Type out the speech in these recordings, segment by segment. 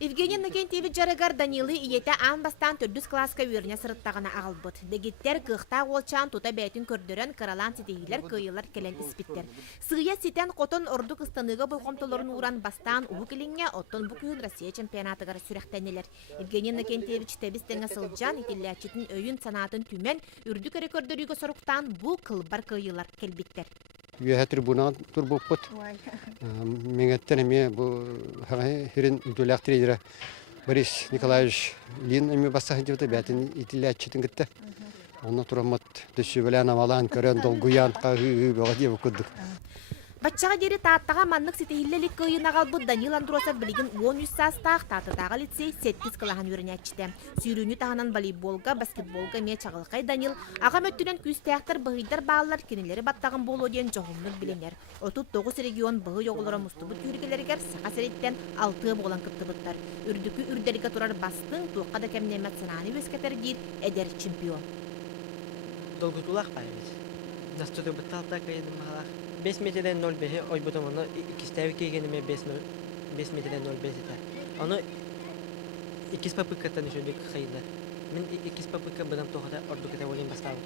Евгений Накентьевич жарыгар Данилы иете анбастан төрдүс класска үйіріне сырыттағына ағылбыт. Дегиттер кыхта олчан тута бәйтін көрдірін қаралан сетегілер кыйылар келен іспиттер. Сыя сетен қотын орду кыстаныға бұйқомтыларын уран бастан уы келінге оттон бұ күйін Россия чемпионатығар сүректенелер. Евгений Накентьевич тәбістіңі сылжан итиллячетін өйін санатын түмен үрді көрі көрдірігі сұрықтан бұл кылбар кыйылар келбиттер. Үйе трибунан турбуппут. Меңеттен эме бу хирин үдөләк тренеры Борис Николаевич Лин эме бассаһын дип бәтин итилләчтен китте. Оны турамат төшү белән авалан көрән долгуян кагы бага дип куддык. Батчаға дері тааттаға маннық сетейлелік күйін ағалбы Данил Андроса білігін 13 састақ татыдағы лицей сеттіз қылаған өріне әтчіті. Сүйріні тағынан волейболға, баскетболға ме чағылқай Данил, ағам өттінен күстәқтір бұғыйдар бағалар кенелері баттағын болу ден жоғымлық біленер. 39 регион бұғы yoğulara мұстыбыт күргелергер сақа сәреттен 6 болан кыптыбыттар. Үрдікі үрдерігі тұрар бастың туққада кәмнемет сананы өскетер дейд әдер чемпион. Долгутулақ байыз. Настуды бұтталта қайдым мағалақ. 5 метрден 0,5 ой бұтым оны ikistәві кейгеніме 5 метрден 0,5 етер. Оны 2 попыткаттан үшілік қайында. Мен 2 попытка бұдан тоғыда орду кәті олен бастауым.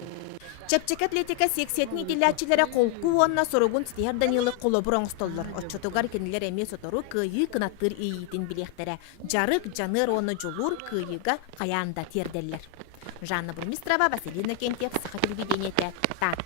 Чепчек атлетика сексетин итилячилere колку онна сорогун стихер Данилы колобур оңстоллар. Отчотугар кенилер эме сотору кыйы кынаттыр ийтин билехтере. Жарык жаныр оны жолур кыйыга каянда терделлер. Жанна Бурмистрова, Василий Накентьев, Саха телевидениете, Тата.